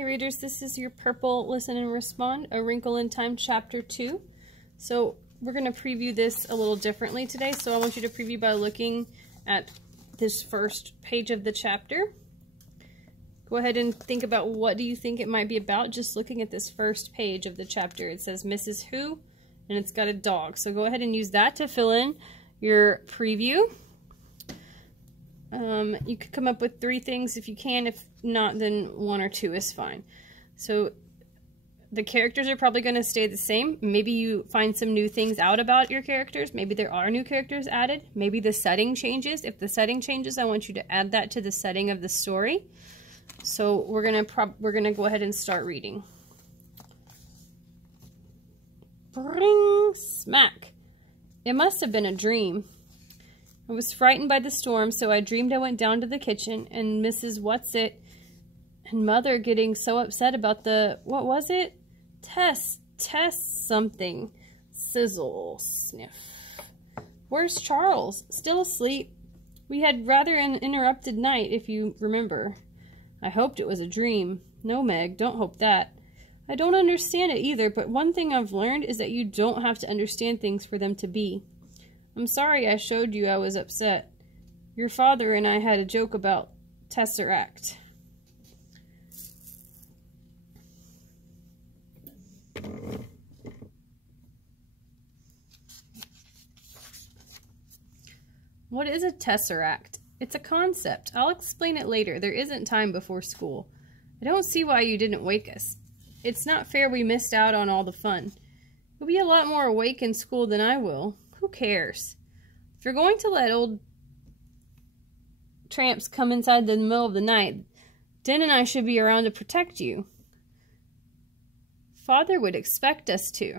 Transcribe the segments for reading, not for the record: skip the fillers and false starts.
Okay, readers, this is your purple Listen and Respond, A Wrinkle in Time, Chapter 2. So we're going to preview this a little differently today. So I want you to preview by looking at this first page of the chapter. Go ahead and think about what do you think it might be about just looking at this first page of the chapter. It says Mrs. Who, and it's got a dog. So go ahead and use that to fill in your preview. You could come up with 3 things if you can. If not, then 1 or 2 is fine. So the characters are probably going to stay the same. Maybe you find some new things out about your characters. Maybe there are new characters added. Maybe the setting changes. If the setting changes, I want you to add that to the setting of the story. So we're gonna go ahead and start reading. Bring smack. It must have been a dream. I was frightened by the storm, so I dreamed I went down to the kitchen and Mrs. What's-It and Mother getting so upset about the, what was it? Test something. Sizzle, sniff. Where's Charles? Still asleep. We had rather an interrupted night, if you remember. I hoped it was a dream. No, Meg, don't hope that. I don't understand it either, but one thing I've learned is that you don't have to understand things for them to be. I'm sorry I showed you I was upset. Your father and I had a joke about Tesseract. What is a Tesseract? It's a concept. I'll explain it later. There isn't time before school. I don't see why you didn't wake us. It's not fair we missed out on all the fun. You'll be a lot more awake in school than I will. Who cares? If you're going to let old tramps come inside in the middle of the night, Den and I should be around to protect you. Father would expect us to.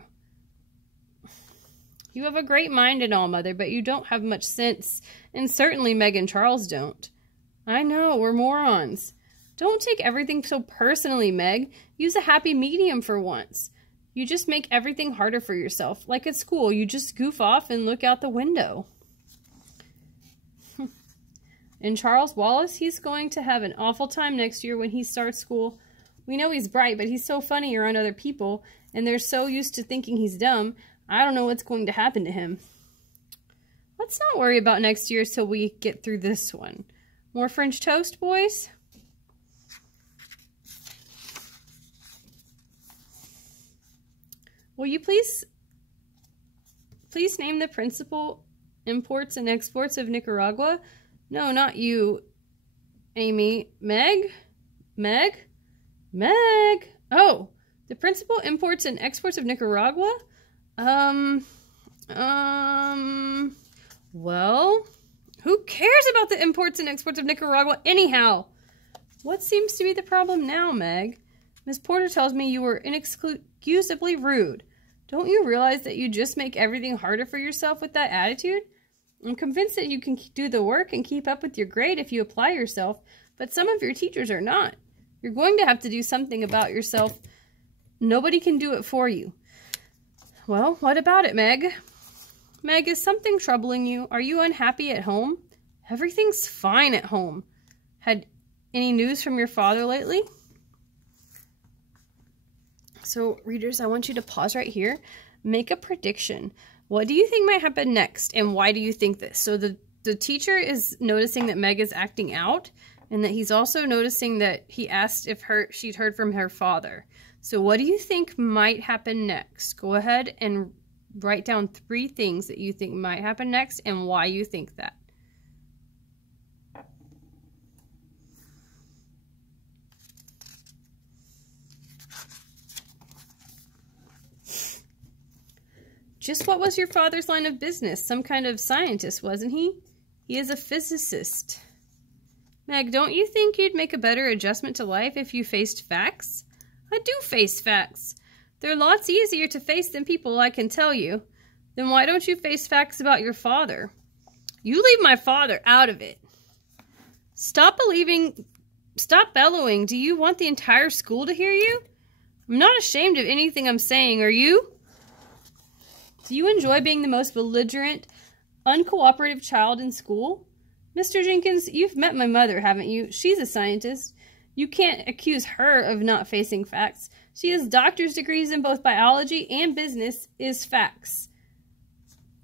You have a great mind and all, Mother, but you don't have much sense, and certainly Meg and Charles don't. I know, we're morons. Don't take everything so personally, Meg. Use a happy medium for once. You just make everything harder for yourself. Like at school, you just goof off and look out the window. And Charles Wallace, he's going to have an awful time next year when he starts school. We know he's bright, but he's so funny around other people, and they're so used to thinking he's dumb, I don't know what's going to happen to him. Let's not worry about next year till we get through this one. More French toast, boys? Will you please name the principal imports and exports of Nicaragua? No, not you, Amy. Meg? Meg? Meg! Oh, the principal imports and exports of Nicaragua? Well, who cares about the imports and exports of Nicaragua anyhow? What seems to be the problem now, Meg? Miss Porter tells me you were inexcusably rude. Don't you realize that you just make everything harder for yourself with that attitude? I'm convinced that you can do the work and keep up with your grade if you apply yourself, but some of your teachers are not. You're going to have to do something about yourself. Nobody can do it for you. Well, what about it, Meg? Meg, is something troubling you? Are you unhappy at home? Everything's fine at home. Had any news from your father lately? So, readers, I want you to pause right here. Make a prediction. What do you think might happen next, and why do you think this? So the teacher is noticing that Meg is acting out, and that he's also noticing that he asked if she'd heard from her father. So what do you think might happen next? Go ahead and write down 3 things that you think might happen next and why you think that. Just what was your father's line of business? Some kind of scientist, wasn't he? He is a physicist. Meg, don't you think you'd make a better adjustment to life if you faced facts? I do face facts. They're lots easier to face than people, I can tell you. Then why don't you face facts about your father? You leave my father out of it. Stop bellowing. Do you want the entire school to hear you? I'm not ashamed of anything I'm saying, are you? Do you enjoy being the most belligerent, uncooperative child in school? Mr. Jenkins, you've met my mother, haven't you? She's a scientist. You can't accuse her of not facing facts. She has doctor's degrees in both biology and business is facts.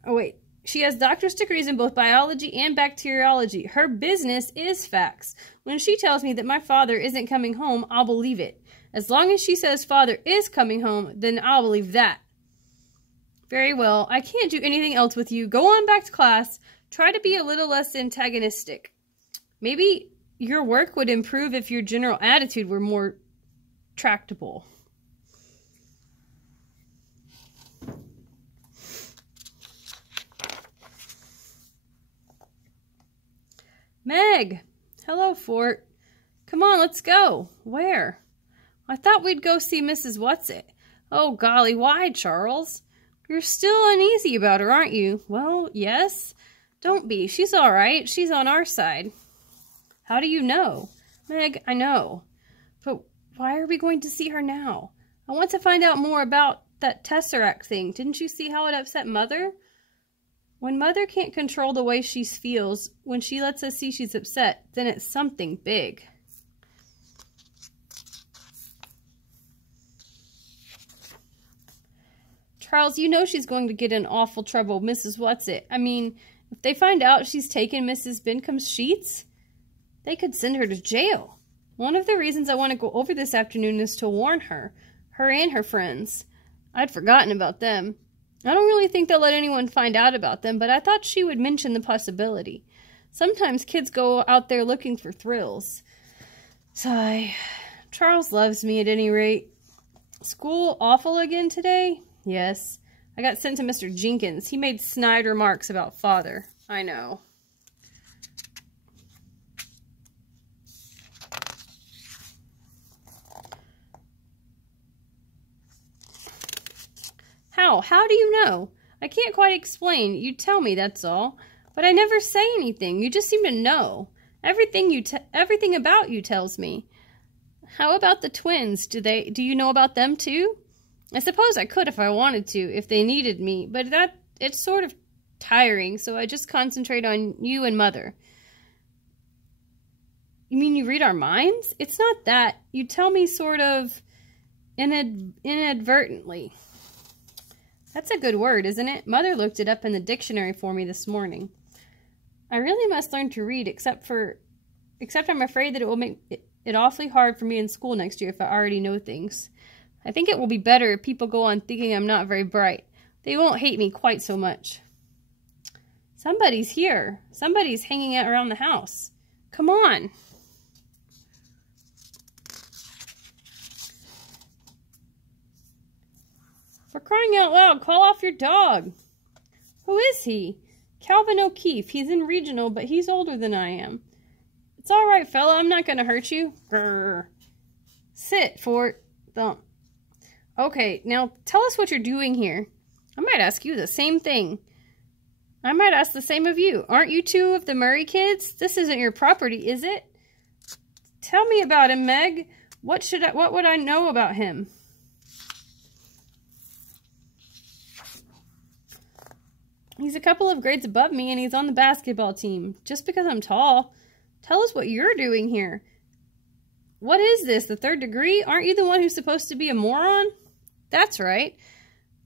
Oh, wait. She has doctor's degrees in both biology and bacteriology. Her business is facts. When she tells me that my father isn't coming home, I'll believe it. As long as she says father is coming home, then I'll believe that. Very well. I can't do anything else with you. Go on back to class. Try to be a little less antagonistic. Maybe your work would improve if your general attitude were more tractable. Meg! Hello, Fort. Come on, let's go. Where? I thought we'd go see Mrs. Whatsit. Oh, golly, why, Charles? You're still uneasy about her, aren't you? Well, yes. Don't be. She's all right. She's on our side. How do you know? Meg, I know. But why are we going to see her now? I want to find out more about that Tesseract thing. Didn't you see how it upset Mother? When Mother can't control the way she feels, when she lets us see she's upset, then it's something big. Charles, you know she's going to get in awful trouble, Mrs. Whatsit. I mean, if they find out she's taken Mrs. Bincome's sheets, they could send her to jail. One of the reasons I want to go over this afternoon is to warn her and her friends. I'd forgotten about them. I don't really think they'll let anyone find out about them, but I thought she would mention the possibility. Sometimes kids go out there looking for thrills. Sigh. Charles loves me at any rate. School awful again today? Yes. I got sent to Mr. Jenkins. He made snide remarks about Father. I know. How? How do you know? I can't quite explain. You tell me, that's all. But I never say anything. You just seem to know. Everything about you tells me. How about the twins? Do you know about them too? I suppose I could if I wanted to, if they needed me, but it's sort of tiring, so I just concentrate on you and Mother. You mean you read our minds? It's not that. You tell me sort of inadvertently. That's a good word, isn't it? Mother looked it up in the dictionary for me this morning. I really must learn to read, except I'm afraid that it will make it awfully hard for me in school next year if I already know things. I think it will be better if people go on thinking I'm not very bright. They won't hate me quite so much. Somebody's here. Somebody's hanging out around the house. Come on. For crying out loud, call off your dog. Who is he? Calvin O'Keefe. He's in regional, but he's older than I am. It's all right, fella. I'm not going to hurt you. Grrr. Sit, Fort. Thump. Okay, now tell us what you're doing here. I might ask you the same thing. I might ask the same of you. Aren't you two of the Murray kids? This isn't your property, is it? Tell me about him, Meg. What would I know about him? He's a couple of grades above me, and he's on the basketball team. Just because I'm tall. Tell us what you're doing here. What is this, the third degree? Aren't you the one who's supposed to be a moron? That's right.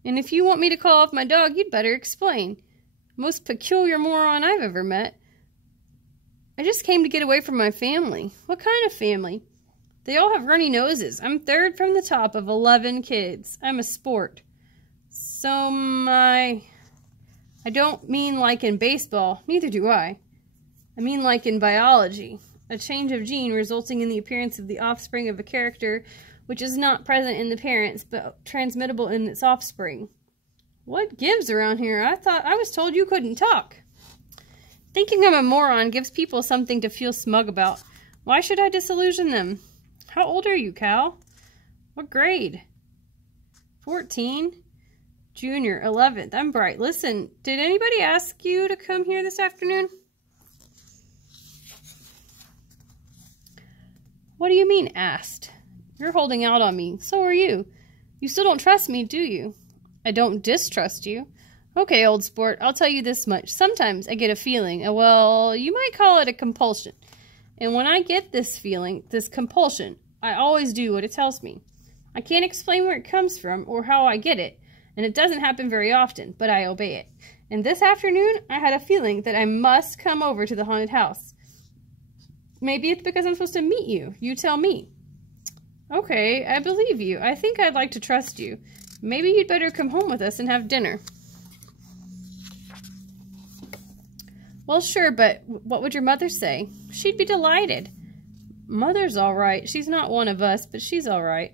And if you want me to call off my dog, you'd better explain. Most peculiar moron I've ever met. I just came to get away from my family. What kind of family? They all have runny noses. I'm third from the top of 11 kids. I'm a sport. I don't mean like in baseball. Neither do I. I mean like in biology. A change of gene resulting in the appearance of the offspring of a character which is not present in the parents, but transmittable in its offspring. What gives around here? I was told you couldn't talk. Thinking I'm a moron gives people something to feel smug about. Why should I disillusion them? How old are you, Cal? What grade? 14. Junior, 11th. I'm bright. Listen, did anybody ask you to come here this afternoon? What do you mean, asked? You're holding out on me. So are you. You still don't trust me, do you? I don't distrust you. Okay, old sport, I'll tell you this much. Sometimes I get a feeling, well, you might call it a compulsion. And when I get this feeling, this compulsion, I always do what it tells me. I can't explain where it comes from or how I get it, and it doesn't happen very often, but I obey it. And this afternoon, I had a feeling that I must come over to the haunted house. Maybe it's because I'm supposed to meet you. You tell me. Okay, I believe you. I think I'd like to trust you. Maybe you'd better come home with us and have dinner. Well, sure, but what would your mother say? She'd be delighted. Mother's all right. She's not one of us, but she's all right.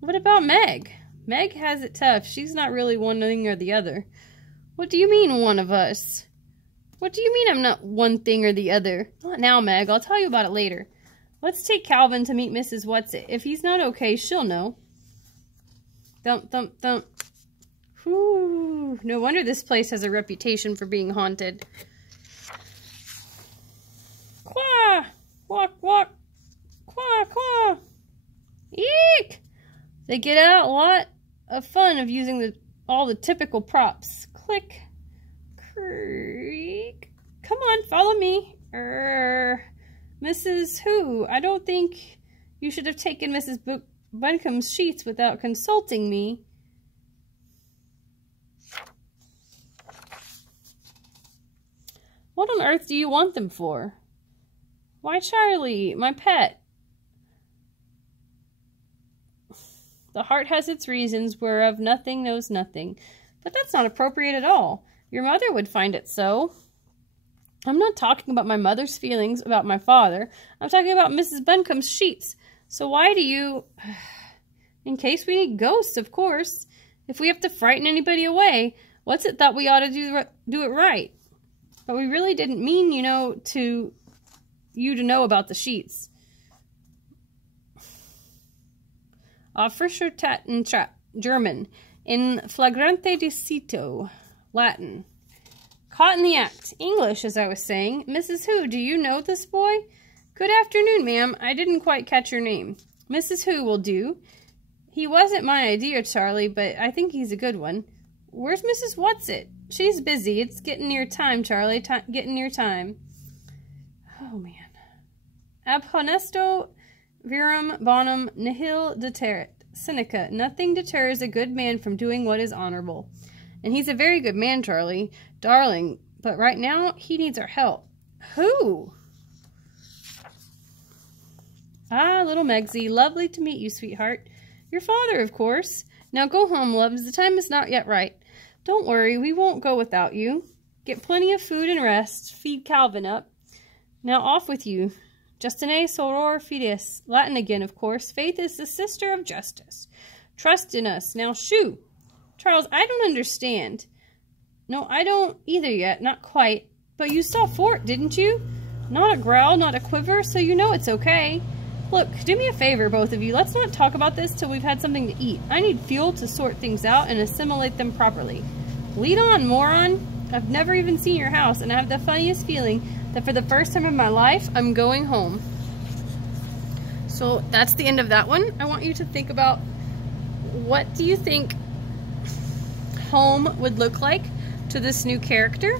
What about Meg? Meg has it tough. She's not really one thing or the other. What do you mean, one of us? What do you mean I'm not one thing or the other? Not now, Meg. I'll tell you about it later. Let's take Calvin to meet Mrs. Whatsit. If he's not okay, she'll know. Thump, thump, thump. Whew. No wonder this place has a reputation for being haunted. Quah! Quack, quack! Quah, quah! Eek! They get out a lot of fun of using all the typical props. Click. Creak. Come on, follow me. Mrs. Who? I don't think you should have taken Mrs. Buncombe's sheets without consulting me. What on earth do you want them for? Why, Charlie, my pet. The heart has its reasons, whereof nothing knows nothing. But that's not appropriate at all. Your mother would find it so. I'm not talking about my mother's feelings about my father. I'm talking about Mrs. Buncombe's sheets. So why do you... In case we need ghosts, of course. If we have to frighten anybody away, what's it thought we ought to do it right? But we really didn't mean, you know, to know about the sheets. Aufrischertaten German. In flagrante decito, Latin. Caught in the act. English, as I was saying. Mrs. Who, do you know this boy? Good afternoon, ma'am. I didn't quite catch your name. Mrs. Who will do. He wasn't my idea, Charlie, but I think he's a good one. Where's Mrs. Whatsit? She's busy. It's getting near time, Charlie. Getting near time. Oh, man. Ab honesto virum bonum nihil deterret. Seneca. Nothing deters a good man from doing what is honorable. And he's a very good man, Charlie. Darling. But right now, he needs our help. Who? Ah, little Meggsy. Lovely to meet you, sweetheart. Your father, of course. Now go home, loves. The time is not yet right. Don't worry, we won't go without you. Get plenty of food and rest. Feed Calvin up. Now off with you. Justine soror fides. Latin again, of course. Faith is the sister of justice. Trust in us. Now shoo. Charles, I don't understand. No, I don't either yet. Not quite. But you saw Fort, didn't you? Not a growl, not a quiver, so you know it's okay. Look, do me a favor, both of you. Let's not talk about this till we've had something to eat. I need fuel to sort things out and assimilate them properly. Lead on, moron. I've never even seen your house, and I have the funniest feeling that for the first time in my life, I'm going home. So that's the end of that one. I want you to think about, what do you think home would look like to this new character?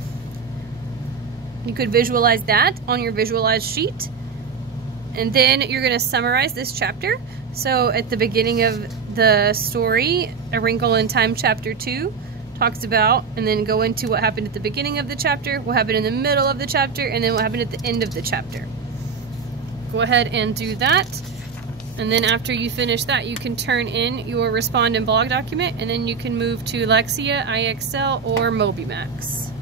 You could visualize that on your visualized sheet. And then you're going to summarize this chapter. So at the beginning of the story, A Wrinkle in Time chapter 2 talks about, and then go into what happened at the beginning of the chapter, what happened in the middle of the chapter, and then what happened at the end of the chapter. Go ahead and do that. And then after you finish that, you can turn in your Respond and Blog document, and then you can move to Lexia, IXL, or MobiMax.